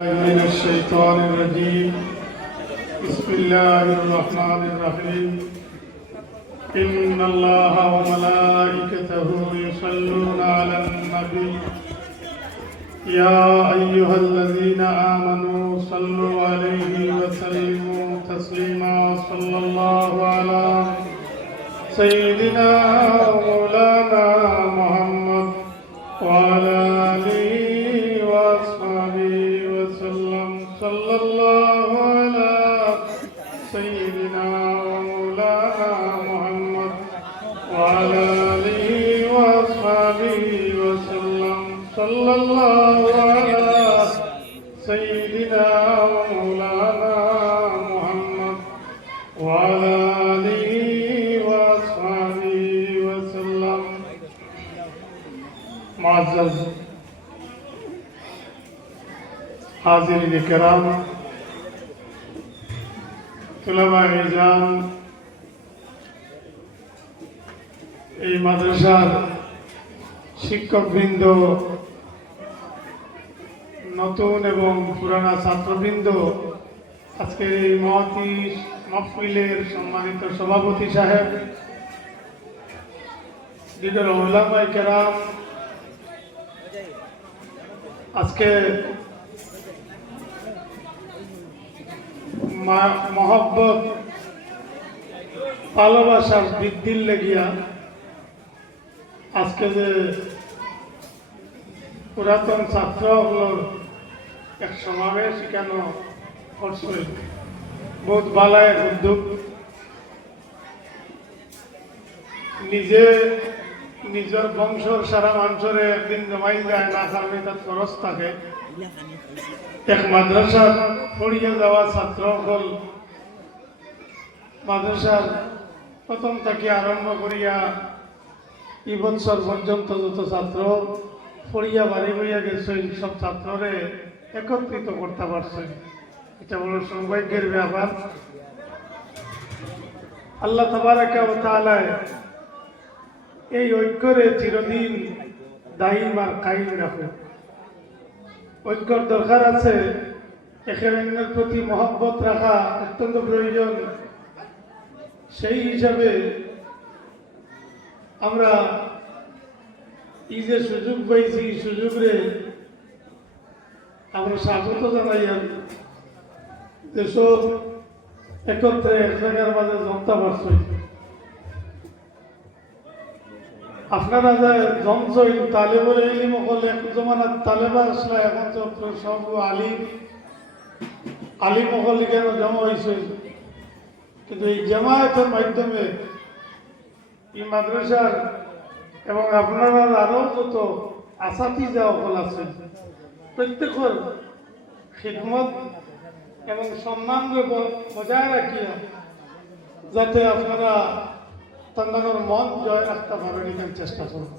من الشيطان الرجيم. بسم الله الرحمن الرحيم. إن الله وملائكته يصلون على النبي يا أيها الذين آمنوا صلوا عليه وسلموا تسليما. صلى الله على سيدنا مولانا محمد وعلى آله وأصحابه وسلم. صلى الله على سيدنا مولانا محمد وعلى آله وأصحابه وسلم. صلى الله على سيدنا مولانا محمد وعلى آله وأصحابه وسلم. معزز हाज़िरीन किराम, तुलबा निज़ाम, এই মাদ্রাসার শিক্ষকবৃন্দ, নতুন এবং পুরানা ছাত্রবৃন্দ, আজকের এই মহতী মাহফিলের সম্মানিত সভাপতি সাহেব, দিনের উলামায়ে কেরাম, আজকে মহব্বত ভালোবাসার বৃদ্ধির লেগিয়া আজকে যে পুরাতন ছাত্রগুলোর এক সমাবেশ কেন করছে, বহুত ভালো এক উদ্যোগ। নিজে নিজের বংশর সারা মানুষরে একদিন জমাই যায় না, কারণে তার খরচ থাকে। এক মাদ্রাসার পড়িয়ে যাওয়া ছাত্র হল মাদ্রাসার প্রথম থেকে আরম্ভ করিয়া এই বছর পর্যন্ত যত ছাত্র পড়িয়া বাড়ি বইয়া গেছে, সব ছাত্ররে একত্রিত করতে পারছে। এটা বড় সৌভাগ্যের ব্যাপার। আল্লাহ তাবারাকা ওয়া তাআলা এই ঐক্যরে চিরদিন দায়ীম আর কায়েম রাখুক। ঐক্যর দরকার আছে, একে অন্যের প্রতি মহব্বত রাখা অত্যন্ত প্রয়োজন। সেই হিসাবে আমরা এই যে সুযোগ পাইছি, সুযোগে আমরা স্বাগত জানাই। যেসব একত্রে এক জায়গার মাঝে জমতে পারছে, আপনারা যে জমছই তালেবুল ইলম হল, এক জমানার তালেবা আসলে এখন তো সব আলিম হল কেন জমা হয়েছে। কিন্তু এই জামায়াতের মাধ্যমে এই মাদ্রাসার এবং আপনারা আরও যত আসাতিজা হল আছে, প্রত্যেকের খিদমত এবং সম্মান বজায় রাখিয়া যাতে আপনারা তাদের মন জয় রাখতে পারেন, এখানে চেষ্টা করুন।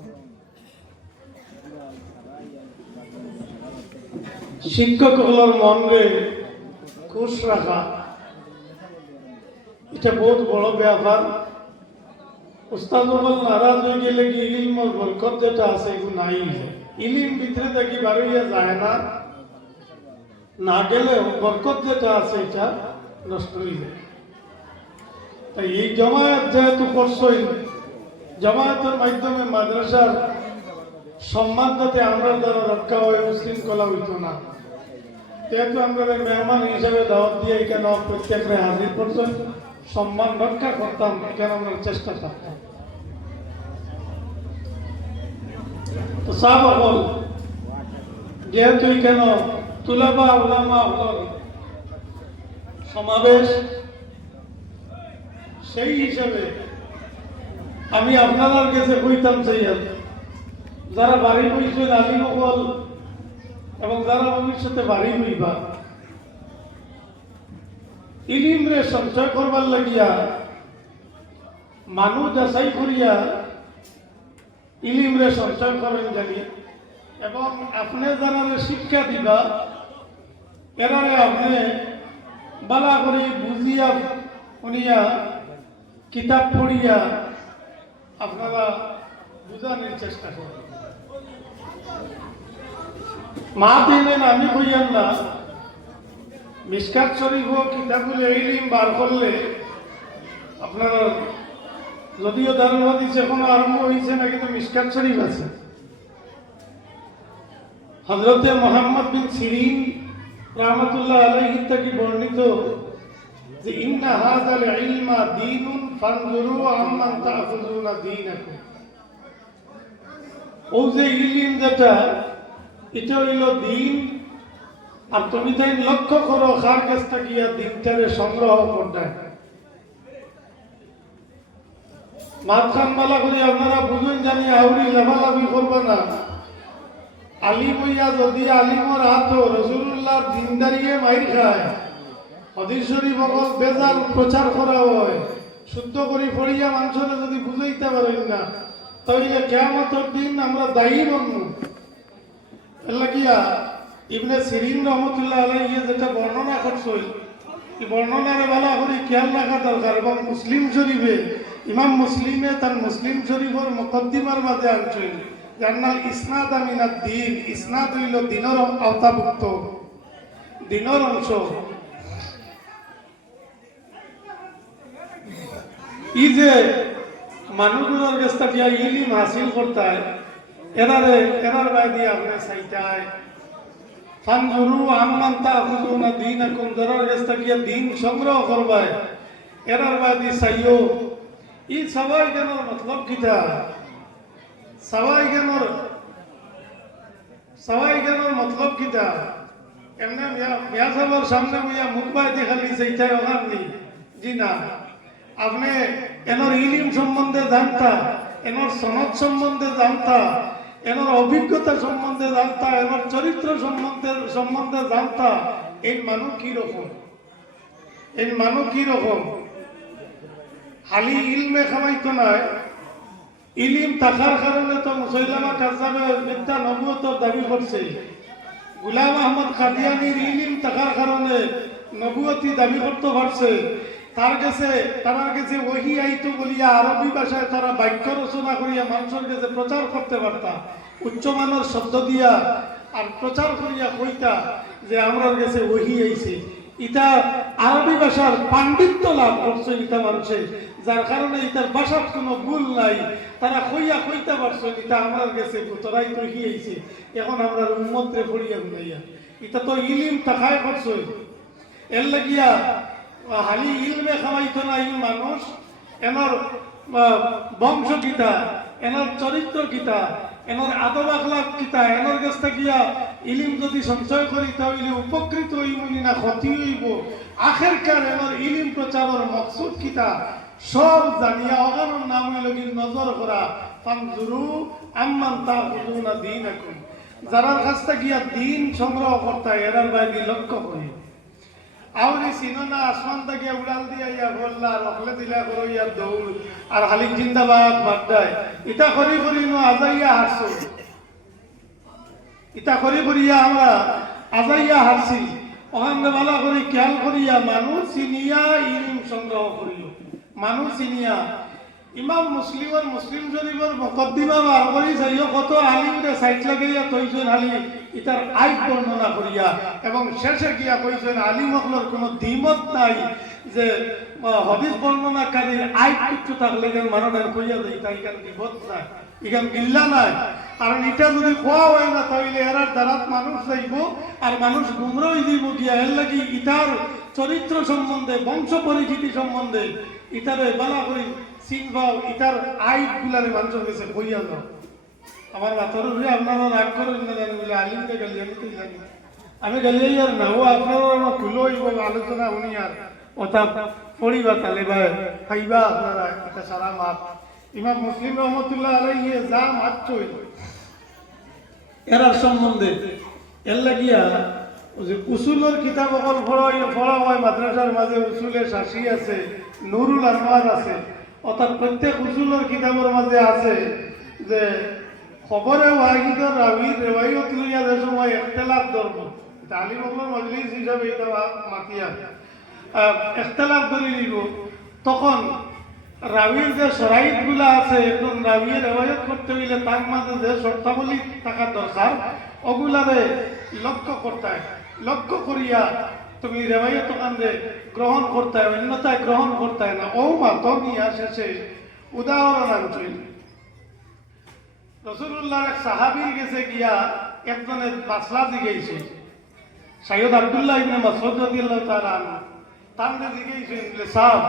শিক্ষক হলার মনরে খুশ রাখা এটা বহুত বড় ব্যাপার। উস্তাদ হল নারাজ হয়ে গেলে কি ইলমর বরকত যেটা আছে এগুলো নাই, ইলিম ভিতরে থেকে বাড়িয়ে যায় না, না গেলে বরকত যেটা আছে এটা নষ্ট হয়ে যায়। তাই এই জামায়াত যেহেতু করছই, জামায়াতের মাধ্যমে মাদ্রাসার সম্মান যাতে আমরা দ্বারা রক্ষা হয়, উশৃঙ্খলা হইত না। যেহেতু আমরা মেহমান হিসাবে দাওয়াত দিয়ে এখানে প্রত্যেকরে হাজির করছেন, সম্মান রক্ষা করতাম, এখানে আমরা চেষ্টা করতাম। তো সাহেব হল যেহেতু এখানে তুলাবা উলামা হল সমাবেশ, সেই হিসাবে আমি আপনাদের কাছে কইতাম চাই, যারা বাড়ি বইছেন আলিম হল এবং যারা ভবিষ্যতে বাড়ি হইবা, ইলিমরে সঞ্চয় করবার লাগিয়া মানুষ যাচাই করিয়া ইলিমরে সঞ্চয় করেন জানি, এবং আপনি যারা শিক্ষা দিবা এরারে আপনি বালা করে বুঝিয়া শুনিয়া কিতাব পড়িয়া আপনারা বুঝানোর চেষ্টা করেন। মা দিলেন আমি কইয়ান না, মিশকাত শরীফ ও কিতাবুল ইলম বার করলে আপনার যদিও দারুল হাদিস এখনো আরম্ভ হয়েছে না, কিন্তু মিশকাত শরীফ আছে। হযরতে মুহাম্মদ বিন সিরিন রাহমাতুল্লাহ আলাইহি থেকে বর্ণিত যে ইন্না হাযাল ইলমা দীনুন ফানজুরু আম্মান তা'খুযুনা দীনাকুম। ও যে ইলম যেটা, এটা হইল দিন, আর তুমি তাই লক্ষ্য করো কার কাছ থেকে দিনটারে সংগ্রহ করতে। মাঝখান মালা করে আপনারা বুঝুন জানি আউরি লাফালাফি করবে না। আলিম হইয়া যদি আলিমর হাত রসুল্লাহর দিনদারিয়ে মাইর খায়, হাদিস শরীফ বগল বেজাল প্রচার করা হয়, শুদ্ধ করে পড়িয়া মানুষের যদি বুঝাইতে পারেন না, তাহলে কিয়ামতের দিন আমরা দায়ী বনব। এলাকিয়া ইবনে সিরিন রহমতুল্লাহ আলাইহি যেটা বর্ণনা করছেন, এই বর্ণনারে ভালো করে খেয়াল রাখা দরকার। এবং মুসলিম শরীফে ইমাম মুসলিমে তার মুসলিম শরীফের মুকদ্দিমার মাঝে আনছেন জান্নাল ইসনাদ মিনাদ দ্বীন, ইসনাদ হইল দিনের আওতাভুক্ত, দিনের অংশ। ই যে মানুষগুলোর কাছ থেকে ইলম হাসিল করতায়, এরার বাইরে আপনি চাইতায় ফানজুরু আম্মান তা'খুযুনা দীনাকুম, যারার কাছ থেকে দিন সংগ্রহ করবায় এরার বাইরে চাইও। ই সবাই জ্ঞানের মতলব কিতা? সবাই জ্ঞানের মতলব কিতা? এমনি মিয়া সাহেবের সামনে বইয়া মুখ বাইতে খালি চাইতায় ওখান নেই, জি না। আপনি এনার ইলিম সম্বন্ধে জানতা, এনার সনদ সম্বন্ধে জানতা, এনার অভিজ্ঞতা সম্বন্ধে জানতা, এনার চরিত্র সম্বন্ধে জানতা। এই মানুষ কি রকম, এই মানুষ কি রকম? খালি ইলমে খামাইতো নয়, ইলিম থাকার কারণে তো মুসাইলামা কাযযাবে মিথ্যা নবুয়তের দাবি করছে। গোলাম আহমদ কাদিয়ানির ইলিম থাকার কারণে নবুয়তি দাবি করতে পারছে। তার কাছে ওহি আইতো বলিয়া আরবি ভাষায় তারা বাক্য রচনা করিয়া মানুষের কাছে প্রচার করতে পারতা, উচ্চমানের শব্দ দিয়া আর প্রচার করিয়া কইতা যে আমরার কাছে ওহি আইছে। ইটা আরবি ভাষার পাণ্ডিত্য লাভ করছে ইটা মানুষে, যার কারণে ইটার ভাষার কোনো ভুল নাই। তারা কইতে পারছে ইটা আমরার কাছে তোরাই তো ওহি আইছে, এখন আমরা উম্মতরে পড়িয়া বুঝাইয়া। ইটা তো ইলিম তাকায় করছে। এর লাগিয়া হালি ইলমে খামাইতো না এই মানুষ, এনার বংশ কিতা, এনার চরিত্র কিতা, এনার আদব আখলাক কিতা, এনার কাছ থেকে ইলিম যদি সঞ্চয় করি তাহলে উপকৃত হইবনি না ক্ষতি হইব, আখেরকার এনার ইলিম প্রচারের মকসুদ কিতা সব জানিয়া অগানোর নাম হইল কি নজর করা। ফানজুরু আম্মান তা'খুযুনা দীনাকুম, যারার কাছ থেকে দিন সংগ্রহ করতে এরার বাইরে লক্ষ্য করি। আউরি সিনোনা আসমান থেকে উড়াল দিয়া ইয়া বললা রকলে দিলা করো ইয়া দৌড় আর হালি জিন্দাবাদ বাড্ডায় ইটা করি নো আজাইয়া হারছো, ইটা করিয়া আমরা আজাইয়া হারছি। ওখানে ভালো করে খেয়াল করিয়া মানুষ চিনিয়া ইলম সংগ্রহ করিল, মানুষ চিনিয়া। ইমাম মুসলিমের মুসলিম শরীফের মুকদ্দিমা বার করি যাইও কত আলিমরে সাইড লাগাইয়া কইছেন আলী ইতার আইব বর্ণনা করিয়া, এবং শেষে গিয়া কইছেন আলিম হকলর কোনো দ্বিমত নাই যে হাদিস বর্ণনাকারীর আইব কিছু থাকলে কেন মানুষের কইয়া দেয়, তাই কেন বিপদ নাই, এখান গিল্লা নাই। কারণ এটা যদি খোয়া হয় না তাহলে এরার দ্বারাত মানুষ যাইব আর মানুষ গুমরা হয়ে যাইব গিয়া। এর লাগি ইটার চরিত্র সম্বন্ধে, বংশ পরিচিতি সম্বন্ধে ইটারে বালা করি চিনবাও, ইটার আইব গুলারে মানুষের কাছে কইয়া দাও। আমার বাতর আপনারা রাগ করেন না জানি বলে আলিমকে গেলি, আমি তো জানি আমি গেলি আর না, ও আপনারা খুলো হইব আলোচনা উনি আর ওটা পড়িবা তাহলে ভাই খাইবা আপনারা এটা সারা মাপ। ইমাম মুসলিম রহমতুল্লাহ আলাইহি যা মাত্র এরার সম্বন্ধে এর লাগিয়া যে উসুলের কিতাব অকল পড়া হয় মাদ্রাসার মাঝে, উসুলের শাসি আছে, নুরুল আনওয়ার আছে, অর্থাৎ প্রত্যেক উসুলের কিতাবের মাঝে আছে যে খবরে ওয়াহিদর রাবির রেওয়ায়ত লইয়া যে সময় ইখতিলাফ ধর্ম তালিম মজলিস হিসাবে এটা মাতিয়া ইখতিলাফ ধরে নিব, তখন রাবির যে শরাইত গুলা আছে, একজন রাবির রেওয়ায়ত করতে হইলে তার মাঝে যে শর্তাবলী থাকার দরকার ওগুলারে লক্ষ্য করতে, লক্ষ্য করিয়া তুমি রেওয়ায়ত কান্দে গ্রহণ করতে হয়, অন্যতায় গ্রহণ করতে হয় না। ও মাতো নিয়ে শেষে উদাহরণ আনছেন। রসুল্লাহর এক সাহাবীর গেছে গিয়া একজনের মাসলা জিজ্ঞেস, সৈয়দ আব্দুল্লাহ ইবনে মাসউদ রাদিয়াল্লাহু তাআলা আনহু তামনে জিজ্ঞেস বলে, সাহেব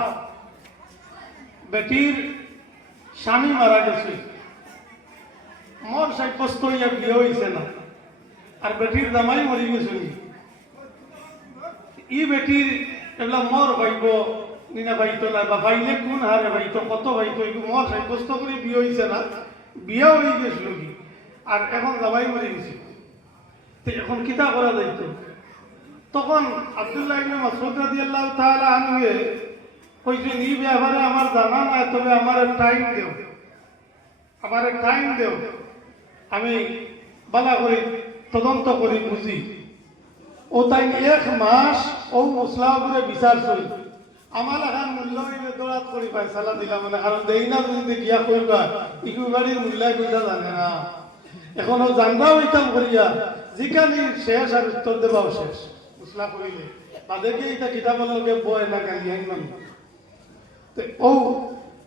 বেটির স্বামী মারা গেছে, মর সাব্যস্ত হইয়া বিয়ে হইছে না, আর বেটির জামাই মরি গেছে, ই বেটির এগুলা মর ভাইব নিনা ভাইতো না, বা ভাইলে কোন হারে ভাইতো, কত ভাইতো, এগুলো মর সাব্যস্ত করে বিয়ে হইছে না, বিয়া হয়ে গেছিল কি, আর এখন জামাই মরে গেছে, তো এখন কিতা করা যাইতো? তখন আব্দুল্লাহ ইবনে মাসউদ রাদিয়াল্লাহু তাআলা আনহু কইছেন, এই ব্যাপারে আমার জানা নাই, তবে আমার টাইম দেও, আমার টাইম দেও, আমি বালা করে তদন্ত করি বুঝি। ও তাই 1 মাস ও মশলা করে বিচার চল, আমার এখন মূল্য হইলে দৌড়াত করি ফয়সালা দিলাম, মানে কারণ দেই না যদি গিয়া কইবা ইকু বাড়ির মূল্য কইতা জানে না, এখন ও জানবা হইতাম করিয়া যেখানে শেষ আর উত্তর দেবাও শেষ মশলা করিলে তাদেরকে এটা কিতাবের লোকে বয় না গালিয়াই মান। ও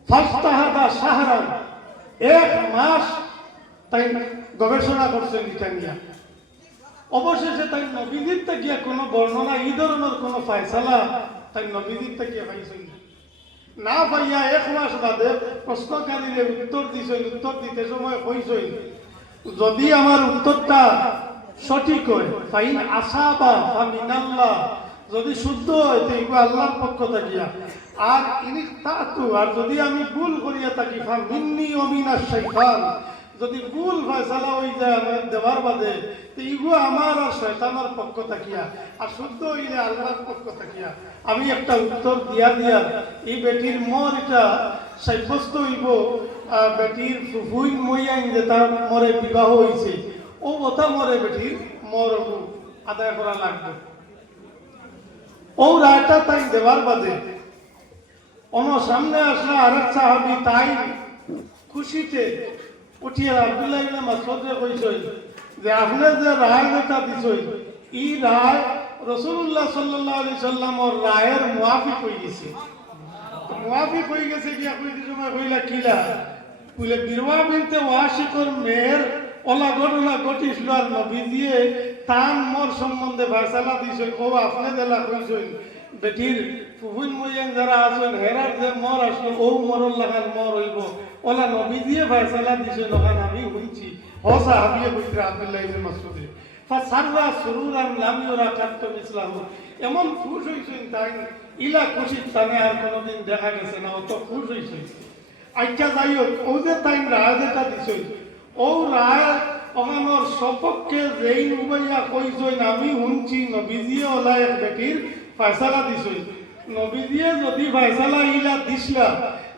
ফাস্তাহাদা শাহরান 1 মাস তাই গবেষণা করছেন এটা নিয়ে, অবশেষে তাই নবীজির গিয়া কোনো বর্ণনা এই ধরনের কোনো ফয়সালা তাই নবীজির গিয়া পাইছেন না, পাইয়া 1 মাস বাদে প্রশ্নকারীর উত্তর দিছেন, উত্তর দিতে সময় কইছেন, যদি আমার উত্তরটা সঠিক হয় ফাইন আসাবা ফামিনাল্লাহ, যদি শুদ্ধ হয় তো এগুলো আল্লাহর পক্ষ থাকিয়া, আর ইনি তাতু, আর যদি আমি ভুল করিয়া থাকি ফামিন্নি ওমিনাশ শাইতান, যদি ভুল ফয়সালা হয়ে যায় আমার দেওয়ার বাদে তো এগুলো আমার আর শয়তানের পক্ষ থাকিয়া, আর শুদ্ধ হইলে আল্লাহর পক্ষ থাকিয়া। আমি একটা উত্তর দিয়া দিয়া এই বেটির মর এটা সাব্যস্ত হইব, বেটির ফুফুই মইয়াইন যে তার মরে বিবাহ হয়েছে, ও কথা মরে বেটির মর আদায় করা লাগবে। ও রায়টা তাই দেওয়ার বাদে অন্য সামনে আসলে আরেক সাহাবী তাই খুশিতে উঠিয়া আব্দুল্লাহ ইবনে মাসউদকে কইছেন যে আপনি যে রায় যেটা দিছেন এই রায় রাসূলুল্লাহ সাল্লাল্লাহু আলাইহি সাল্লামের রায়ের মুয়াফিক হয়ে গেছে, মুয়াফিক হয়ে গেছে কি আপনি কি সময় কইলা কিলা বলে বিরওয়া বিনতে ওয়াশিকর মেয়ের ওলা ঘটনা ঘটিছিল, আর নবীজিয়ে তার মর সম্বন্ধে ফয়সালা দিছেন, ও আপনি দেলা কইছেন বেটির ফুফুন মইয়ান যারা আছেন হেরার যে মর আসলো ও মরল লাগান মর হইব, ওলা নবীজিয়ে ফয়সালা দিছেন, ওখানে আমি শুনছি হসা হাবিয়ে কইতে আব্দুল্লাহ ইবনে মাসউদ ফাসাররা সুরুরান লাম ইউরা কাত্তু ইসলাম, এমন খুশ হইছেন তাই ইলা খুশির টানে আর কোনোদিন দেখা গেছে না, অত খুশ হইছেন। আচ্ছা যাই হোক, ও যে তাই রায় যেটা দিছেন ও রায় ওখানোর সপক্ষে যেই উবাইয়া কইছেন আমি শুনছি নবীজিয়ে ওলা এক বেটির ফয়সালা দিছেন, নবীজিয়ে যদি ফয়সালা ইলা দিছলা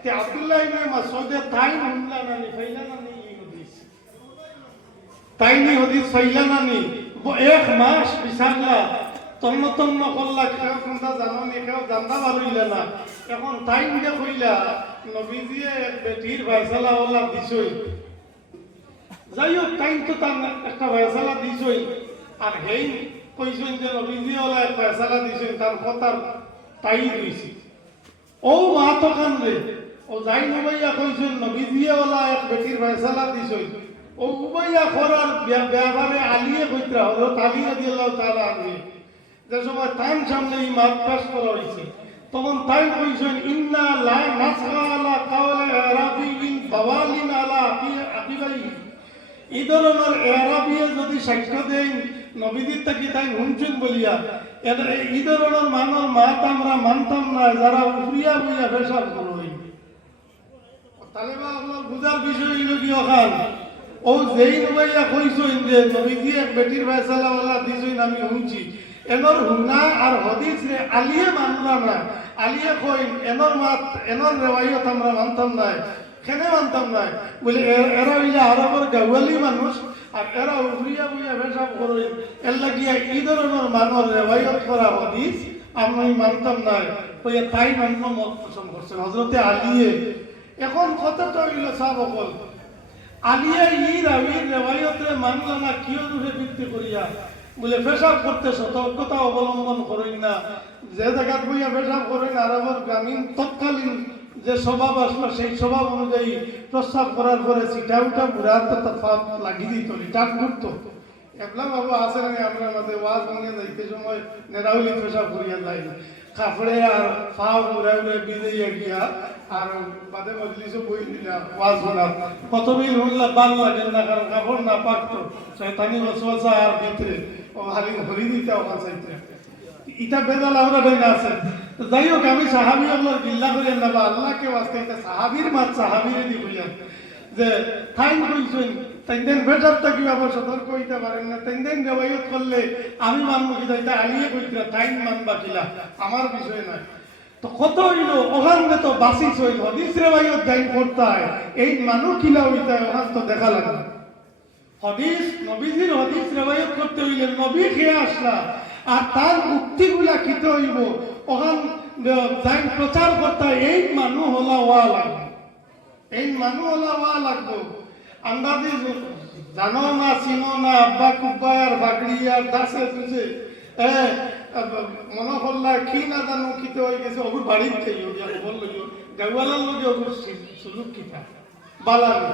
তে আব্দুল্লাহ ইবনে মাসউদে তাই শুনলা না নি ফাইলা না নি হদিস, তাই নি হদিস ফাইলা না নি 1 মাস বিচারলা তন্ন তন্ন করলা, কেউ কোনটা জানো নি, কেউ জানতে পারইলা না, এখন তাই নিয়ে কইলা নবীজিয়ে এক বেটির ফয়সালা ওলা দিছেন। যাই হোক তাই তো তার একটা ফয়সালা দিছেন, আর হেই কইছেন যে নবীজিয়ে ওলা এক ফয়সালা দিছেন, তার কথার তাই দিয়েছি। ও মা তো কান্দে, ও যাই নবাইয়া কইছেন নবীজিয়ে ওলা এক বেটির ফয়সালা দিছেন, ও উবাইয়া করার ব্যাপারে আলিয়ে কইতরা হযরত আলী রাদিয়াল্লাহু তাআলা আনহু যে সময় তার সামনে এই মাত পেশ করা হয়েছে, তখন তাই কইছেন ইন্না লা নাসগা আলা কাওলে আরাবিয়িন বাওয়ালিন আলা আকিবাই, এই ধরনের আরবিয়ে যদি সাক্ষ্য দেন নবীজির তাকি তাই শুনছেন বলিয়া এই ধরনের মানর মাত আমরা মানতাম না, যারা উফরিয়া বুঝা পেশাব করই তালেবা আপনার বুঝার বিষয় হইল কি ওখান ও যেই নবাইয়া কইছেন যে নবীজি এক বেটির ফয়সালা ওলা দিছেন আমি শুনছি, এনর হুনা আর হদিস রে আলিয়ে মানলাম না, আলিয়ে কইন এনর মাত এনর রেওয়ায়ত আমরা মানতাম না, কেনে মানতাম না বলে এরা হইলে আরবের গাওয়ালি মানুষ, আর এরা উফরিয়া বুঝা পেশাব করেন, এর লাগিয়া এই ধরনের মানর রেওয়ায়ত করা হদিস আমি মানতাম না, ওই তাই মান্য মত পোষণ করছেন হযরতে আলিয়ে। এখন কথাটা হইল সাহাবকল আলিয়া ই রাবির রেওয়ায়তে মানলা না কিয় দূরে ভিত্তি করিয়া বলে পেশাব করতে সতর্কতা অবলম্বন করেন না, যে জায়গা বইয়া পেশাব করেন আরবের গ্রামীণ তৎকালীন যে স্বভাব আসলো সেই স্বভাব অনুযায়ী প্রস্তাব করার পরে সিটা উঠা বুড়ার তফাৎ লাগিয়ে দিত টাক করতো এবলা বাবু আছে না আমরা আমাদের ওয়াজ মনে যাইতে সময় নেরাউলি পেশাব করিয়া যাই কাপড়ে আর ফাও মুড়াই উড়ে বিজে গিয়া আর বাদে মজলিসও বই দিলা ওয়াজ শোনা কত বিল হল্লা বাল লাগে না কারণ কাপড় না পাকতো শয়তানি ওয়াসওয়াসা আর ভিতরে ও হালি হরি দিতে ওখান চাইতে ইটা বেদাল আমরা না আছে যাই হোক আমি সাহাবি আল্লাহর বিল্লাহ করে না বা আল্লাহকে ওয়াস্তে এটা সাহাবীর মাত সাহাবীরে দি বলিয়া যে ফাইন কইছেন তাইদেন বেটারটা কি আবার সতর্ক হইতে পারেন না তাইদেন রেওয়ায়ত করলে আমি মানব কি এটা আলিয়ে কইতরা টাইম মানবা কিলা আমার বিষয় না তো কত হইল ওখানে তো বাসিস হইল হাদিস রেওয়ায়ত দাইন করতে হয় এই মানুষ কিলা হইতে ওখান তো দেখা লাগে হাদিস নবীজির হাদিস রেওয়ায়ত করতে হইলে নবী খেয়ে আসলা আর তার উক্তিগুলা কিতে হইব ওখান যাই প্রচার করতে এই মানুষ হলা ওয়া লাগবে এই মানুষ হলা ওয়া লাগবে আন্দাজি জানো না চিনো না আব্বা কুব্বাই আর বাগড়ি আর দাসে তুঝে মনে করলা কি না জানো কিতে হয়ে গেছে ওগুর বাড়ির থেকে খবর লইও গাওয়ালার লগে ওগুর সুযোগ কিতা বালানি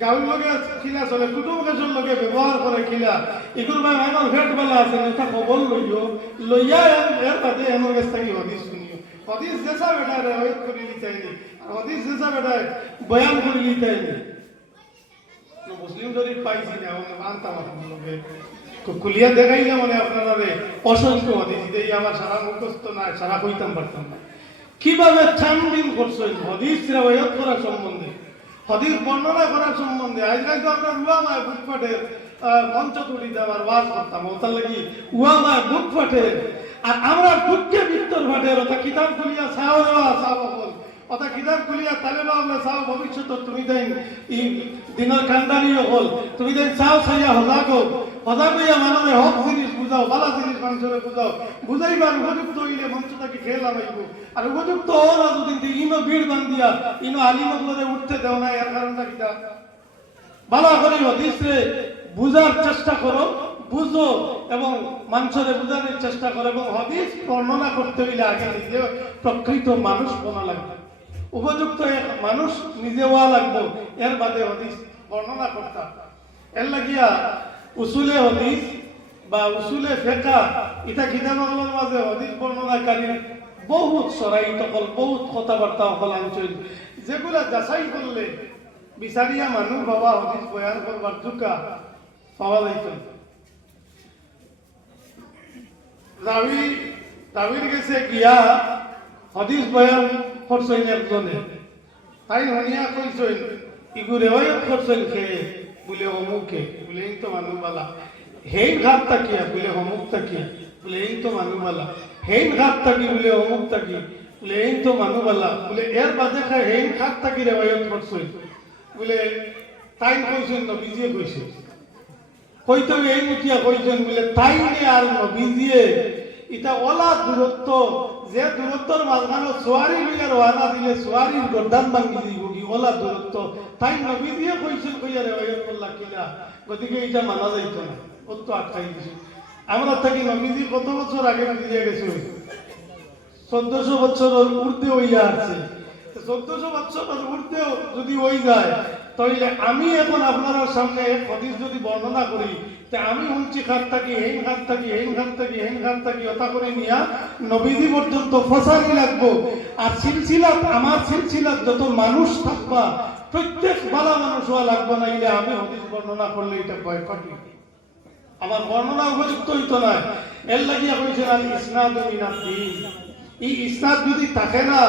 গাঁর লগে খিলা চলে কুটুম কাজের লগে ব্যবহার করে খিলা এগুলো ভাই আমার ভেট বেলা আছে এটা খবর লইও লইয়া এর বাদে এমন কাছ থেকে হদিস শুনিও হদিস যেসা বেটা রেওয়ায়ত করে লিতাইনি আর হদিস যেসা বেটা বয়ান করে লিতাইনি মুসলিম শরীফ পাইছি না আনতাম আপনার লগে কুলিয়া দেখাইলে মানে আপনারা অসংখ্য হদিস এই আমার সারা মুখস্থ না সারা কইতাম পারতাম না কিভাবে ছানবিন করছেন হদিস রেওয়ায়ত করা সম্বন্ধে হাদিস বর্ণনা করার সম্বন্ধে আজকাল তো আমরা উয়ামায় বুটপাটের মঞ্চ তুলি দেওয়ার ওয়াজ করতাম ওটার লাগি উয়ামায় বুটপাটের আর আমরা বুটকে বিত্তর ভাটের ওটা কিতাব খুলিয়া সাও দেওয়া সাও বল ওটা কিতাব খুলিয়া তালে বাবলে সাও ভবিষ্যৎ তুমি দেন ই দিনের কান্দানিও হল তুমি দেন সাও সাইয়া হজাগো হইয়া মানুষে হক জিনিস বুঝাও বালা জিনিস মানুষের বুঝাও বুঝাইবার উপযুক্ত হইলে মঞ্চটাকে খেলাম আইব আর উপযুক্ত হল দুদিন ইনো ভিড় বান্ধিয়া ইনো আলিমগুলোরে উঠতে দেও না এর কারণটা কিটা বালা করে হদিসে বুঝার চেষ্টা করো বুঝো এবং মানুষের বুঝানোর চেষ্টা করো এবং হদিস বর্ণনা করতে হইলে আগে নিজে প্রকৃত মানুষ বনা লাগবে উপযুক্ত এক মানুষ নিজে হওয়া লাগবে এর বাদে হদিস বর্ণনা করতাম এর লাগিয়া উসুলে হদিস বা উসুলে ফেকা এটা কিতাবগুলোর মাঝে হদিস বর্ণনাকারী বহুত সরাইত হল বহুত কথাবার্তা হল আঞ্চল যেগুলা যাচাই করলে বিচারিয়া মানুষ বাবা হদিস বয়ান করবার ঢুকা পাওয়া যাইত রাবির গেছে গিয়া হদিস বয়ান করছেন একজনে তাই হনিয়া কইছেন ইগু রেওয়ায়ত করছেন খেয়ে বলে অমুকে বলে এই তো মানুষবালা হেই ঘাত তাকিয়া বলে অমুক তাকিয়া বলে এই তো মানুষবালা হেই ঘাত তাকি বলে অমুক তাকি বলে এই তো মানুষবালা বলে এর বাদে খায় হেই ঘাত তাকি রেওয়ায়ত করছেন বলে তাই কইছেন নবীজিয়ে কইছে কইতে এই মুটিয়া কইছেন বলে তাই আর নবীজিয়ে এটা ওলা দূরত্ব যে দূরত্বর মাঝখানে সোয়ারি লইয়া রওনা দিলে সোয়ারির গর্দান ভাঙি দিব কি ওলা দূরত্ব তাই নবী দিয়ে কইছেন কইয়া রেওয়ায়ত করলা কিনা গতিকে এটা মানা যাইতো না অত আটকাই দিছে আমরা থাকি নবীজি কত বছর আগে দিয়ে গেছে 1400 বছর ঊর্ধ্বে হইয়া আছে 1400 বছর ঊর্ধ্বেও যদি হই যায় তাহলে আমি এখন আপনার সামনে হাদিস যদি বর্ণনা করি তে আমি উঞ্চি খাত থাকি হেন খাত থাকি হেন খাত থাকি হেন খাত থাকি ওটা করে নিয়া নবীজি পর্যন্ত ফসানি লাগবো আর সিলসিলাত আমার সিলসিলাত যত মানুষ থাকবা প্রত্যেক বালা মানুষ হওয়া লাগবে না ইলে আমি হাদিস বর্ণনা করলে এটা ভয় পাবি আমার বর্ণনা উপযুক্ত হইতো না এর লাগিয়া কইছেন আল ইসনাদু মিনাদ দ্বীন এই ইসনাদ যদি থাকে না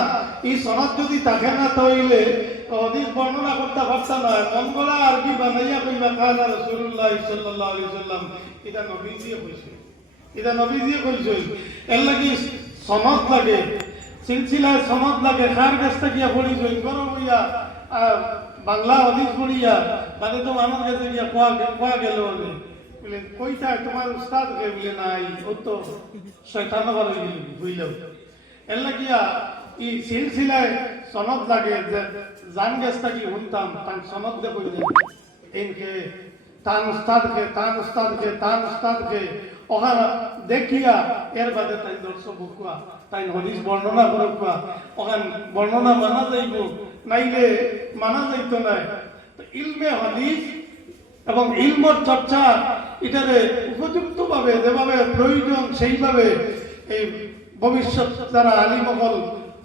এই সনদ যদি থাকে না তাহলে হাদিস বর্ণনা করতে পারতা না মঙ্গলা আরবি বানাইয়া কইবা কানা রাসূলুল্লাহ সাল্লাল্লাহু আলাইহি ওয়াসাল্লাম এটা নবীজি কইছে এর লাগি সনদ লাগে সিলসিলায় সনদ লাগে খার কাছটা গিয়া পড়িছেন গরম হইয়া বাংলা হাদিস পড়িয়া মানে তো আমার কাছে গিয়া কোয়া গেল বলে কইতা তোমার উস্তাদ কে বলে নাই ও তো শয়তান বলে বুঝলো এর লাগিয়া এই সিলসিলায় সনদ লাগে যে জান গেছটা কি শুনতাম তার সনদ দে কই এনকে তান উস্তাদকে ওখানে দেখিয়া এর বাদে তাই দর্শক বুকুয়া তাই হদিস বর্ণনা করুকা ওখান বর্ণনা মানা যাইব নাইলে মানা যাইত নাই ইলমে হদিস এবং ইলমর চর্চা এটারে উপযুক্ত ভাবে যেভাবে প্রয়োজন সেইভাবে এই ভবিষ্যৎ যারা আলিমহল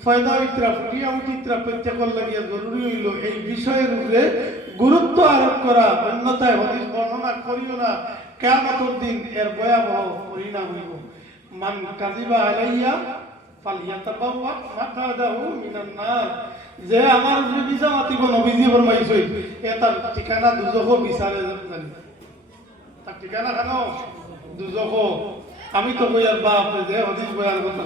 ফয়দা ইত্রা ফুটিয়া উঠিত্রা প্রত্যেকল লাগিয়া জরুরি হইল এই বিষয়ের উপরে গুরুত্ব আরোপ করা অন্যথায় হদিস বর্ণনা করিও না কিয়ামতের দিন এর ভয়াবহ পরিণাম হইব মান কাযিবা আলাইয়া ফালিয়াতাবাওয়া মাকাদাহু মিনান নার যে আমার উপরে বিচার মাতিব নবীজি ফরমাইছে তার ঠিকানা দুজখ বিচারে জানি তার ঠিকানা কেন দুজখ আমি তো কই আর বাপ যে হদিস বয়ার কথা